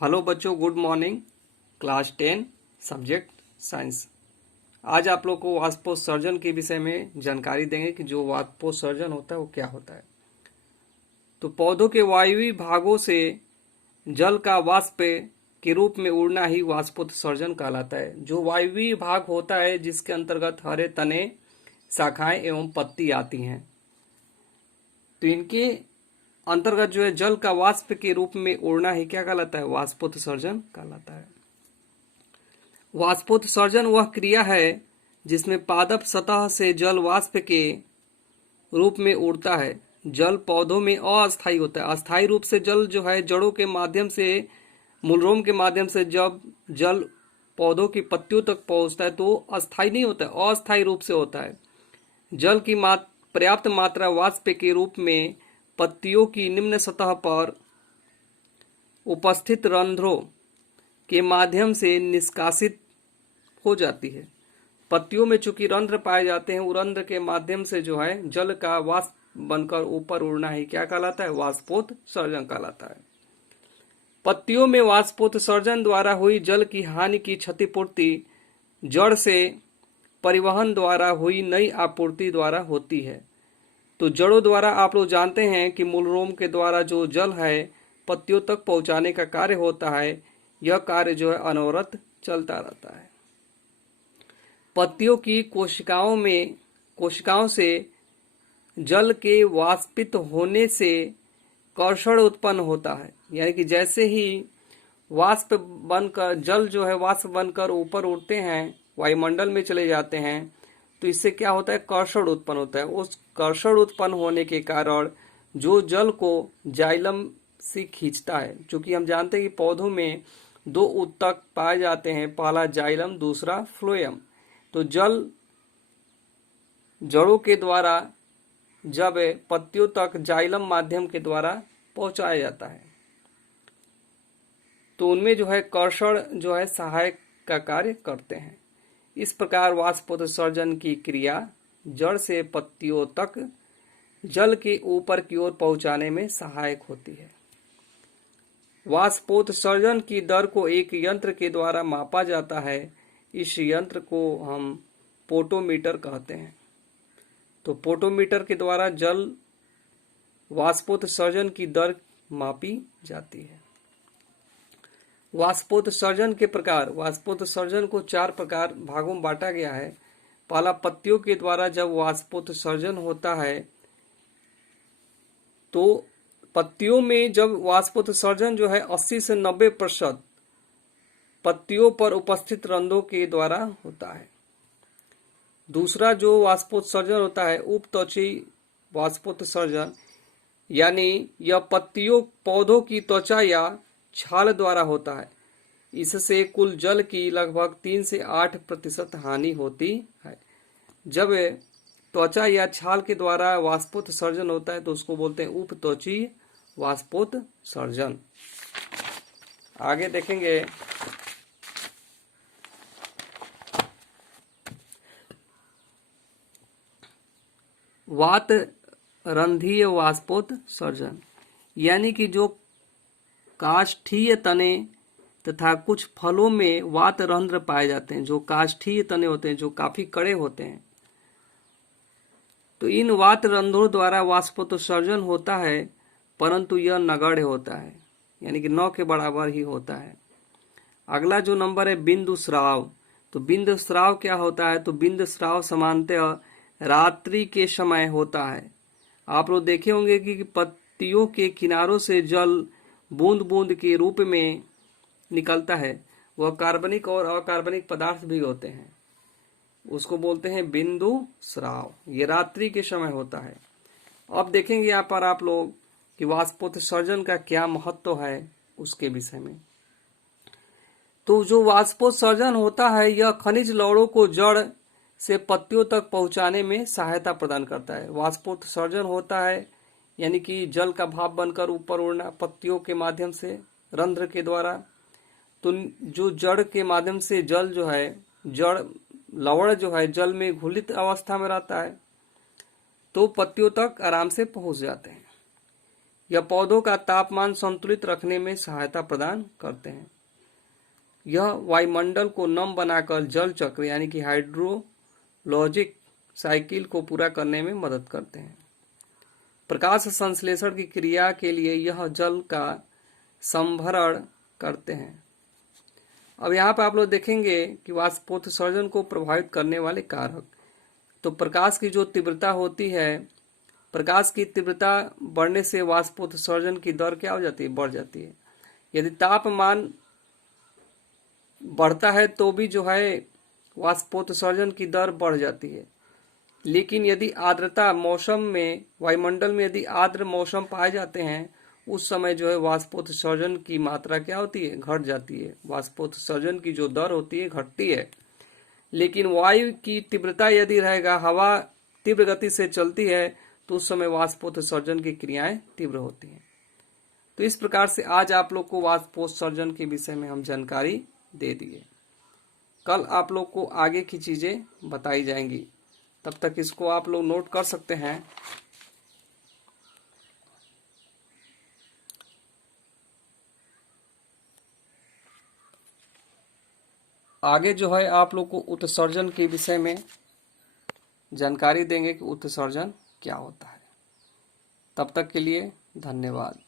Hello बच्चों, good morning. Class 10 subject science. आज आप लोग को वाष्पोत्सर्जन के विषय में जानकारी देंगे कि जो वाष्पोत्सर्जन होता है वो क्या होता है। तो पौधों के वायवीय भागों से जल का वाष्प के रूप में उड़ना ही वाष्पोत्सर्जन कहलाता है। जो वायवीय भाग होता है जिसके अंतर्गत हरे तने, शाखाएं एवं पत्ती आती हैं, तो इनके अंतर्गत जो है जल का वाष्प के रूप में उड़ना ही क्या कहलाता है? वाष्पोत्सर्जन कहलाता है। वाष्पोत्सर्जन वह क्रिया है जिसमें पादप सतह से जल वाष्प के रूप में उड़ता है। जल पौधों में अस्थायी होता है। अस्थायी रूप से जल जो है जड़ों के माध्यम से, मूलरोम के माध्यम से जब जल पौधों की पत्तियों तक पहुंचता है तो अस्थायी नहीं होता है, अस्थायी रूप से होता है। जल की पर्याप्त मात्रा वाष्प के रूप में पत्तियों की निम्न सतह पर उपस्थित रंध्रों के माध्यम से निष्कासित हो जाती है। पत्तियों में चूंकि रंध्र पाए जाते हैं, रंध्र के माध्यम से जो है जल का वाष्प बनकर ऊपर उड़ना ही क्या कहलाता है? वाष्पोत्सर्जन कहलाता है। पत्तियों में वाष्पोत्सर्जन द्वारा हुई जल की हानि की क्षतिपूर्ति जड़ से परिवहन द्वारा हुई नई आपूर्ति द्वारा होती है। तो जड़ों द्वारा आप लोग जानते हैं कि मूलरोम के द्वारा जो जल है पत्तियों तक पहुंचाने का कार्य होता है, यह कार्य जो है अनवरत चलता रहता है। पत्तियों की कोशिकाओं से जल के वाष्पित होने से कर्षण उत्पन्न होता है। यानी कि जैसे ही वाष्प बनकर जल जो है वाष्प बनकर ऊपर उड़ते हैं, वायुमंडल में चले जाते हैं, तो इससे क्या होता है? कर्षण उत्पन्न होता है। उस कर्षण उत्पन्न होने के कारण जो जल को जाइलम से खींचता है, क्योंकि हम जानते हैं कि पौधों में दो ऊतक पाए जाते हैं, पहला जाइलम, दूसरा फ्लोएम। तो जल जड़ों के द्वारा जब पत्तियों तक जाइलम माध्यम के द्वारा पहुंचाया जाता है तो उनमें जो है कर्षण जो है सहायक का कार्य करते हैं। इस प्रकार वाष्पोत्सर्जन की क्रिया जड़ से पत्तियों तक जल के ऊपर की ओर पहुंचाने में सहायक होती है। वाष्पोत्सर्जन की दर को एक यंत्र के द्वारा मापा जाता है। इस यंत्र को हम पोटोमीटर कहते हैं। तो पोटोमीटर के द्वारा जल वाष्पोत्सर्जन की दर मापी जाती है। वाष्पोत्सर्जन के प्रकार। वाष्पोत्सर्जन को 4 प्रकार भागों में बांटा गया है। पहला, पत्तियों के द्वारा जब वाष्पोत्सर्जन होता है तो पत्तियों में जब वाष्पोत्सर्जन जो है 80 से 90% पत्तियों पर उपस्थित रंध्रों के द्वारा होता है। दूसरा जो वाष्पोत्सर्जन होता है उपत्वचीय वाष्पोत्सर्जन, यानी यह पौधों की त्वचा या छाल द्वारा होता है। इससे कुल जल की लगभग 3 से 8% हानि होती है। जब त्वचा या छाल के द्वारा वाष्पोत्सर्जन होता है तो उसको बोलते हैं उपत्वचीय वाष्पोत्सर्जन। आगे देखेंगे वातरंध्रीय वाष्पोत्सर्जन, यानी कि जो काष्ठीय तने तथा कुछ फलों में वातरंध्र पाए जाते हैं। जो काष्ठीय तने होते हैं, जो काफी कड़े होते हैं, तो इन वातरंध्रों द्वारा वाष्पोत्सर्जन होता है, परंतु यह नगण्य होता है, यानी कि 9 के बराबर ही होता है। अगला जो नंबर है बिंदु स्राव। तो बिंदु स्राव क्या होता है? तो बिंदु स्राव सामान्यतः रात्रि के समय होता है। आप लोग देखे होंगे कि पत्तियों के किनारों से जल बूंद बूंद के रूप में निकलता है। वह कार्बनिक और अकार्बनिक पदार्थ भी होते हैं। उसको बोलते हैं बिंदु स्राव। ये रात्रि के समय होता है। अब देखेंगे यहाँ पर आप लोग कि वाष्पोत्सर्जन का क्या महत्व है उसके विषय में। तो जो वाष्पोत्सर्जन होता है यह खनिज लवणों को जड़ से पत्तियों तक पहुंचाने में सहायता प्रदान करता है। वाष्पोत्सर्जन होता है यानी कि जल का भाप बनकर ऊपर उड़ना पत्तियों के माध्यम से, रंध्र के द्वारा। तो जो जड़ के माध्यम से जल जो है, जड़ लवण जो है जल में घुलित अवस्था में रहता है, तो पत्तियों तक आराम से पहुंच जाते हैं। यह पौधों का तापमान संतुलित रखने में सहायता प्रदान करते हैं। यह वायुमंडल को नम बनाकर जल चक्र यानी कि हाइड्रोलॉजिक साइकिल को पूरा करने में मदद करते हैं। प्रकाश संश्लेषण की क्रिया के लिए यह जल का संभरण करते हैं। अब यहाँ पर आप लोग देखेंगे कि वाष्पोत्सर्जन को प्रभावित करने वाले कारक, तो प्रकाश की जो तीव्रता होती है, प्रकाश की तीव्रता बढ़ने से वाष्पोत्सर्जन की दर क्या हो जाती है, बढ़ जाती है। यदि तापमान बढ़ता है तो भी जो है वाष्पोत्सर्जन की दर बढ़ जाती है। लेकिन यदि आर्द्रता मौसम में, वायुमंडल में यदि आर्द्र मौसम पाए जाते हैं, उस समय जो है वाष्पोत्सर्जन की मात्रा क्या होती है, घट जाती है। वाष्पोत्सर्जन की जो दर होती है घटती है। लेकिन वायु की तीव्रता यदि रहेगा, हवा तीव्र गति से चलती है, तो उस समय वाष्पोत्सर्जन की क्रियाएं तीव्र होती हैं। तो इस प्रकार से आज आप लोग को वाष्पोत्सर्जन के विषय में हम जानकारी दे दिए। कल आप लोग को आगे की चीजें बताई जाएंगी, तब तक इसको आप लोग नोट कर सकते हैं। आगे जो है आप लोग को उत्सर्जन के विषय में जानकारी देंगे कि उत्सर्जन क्या होता है। तब तक के लिए धन्यवाद।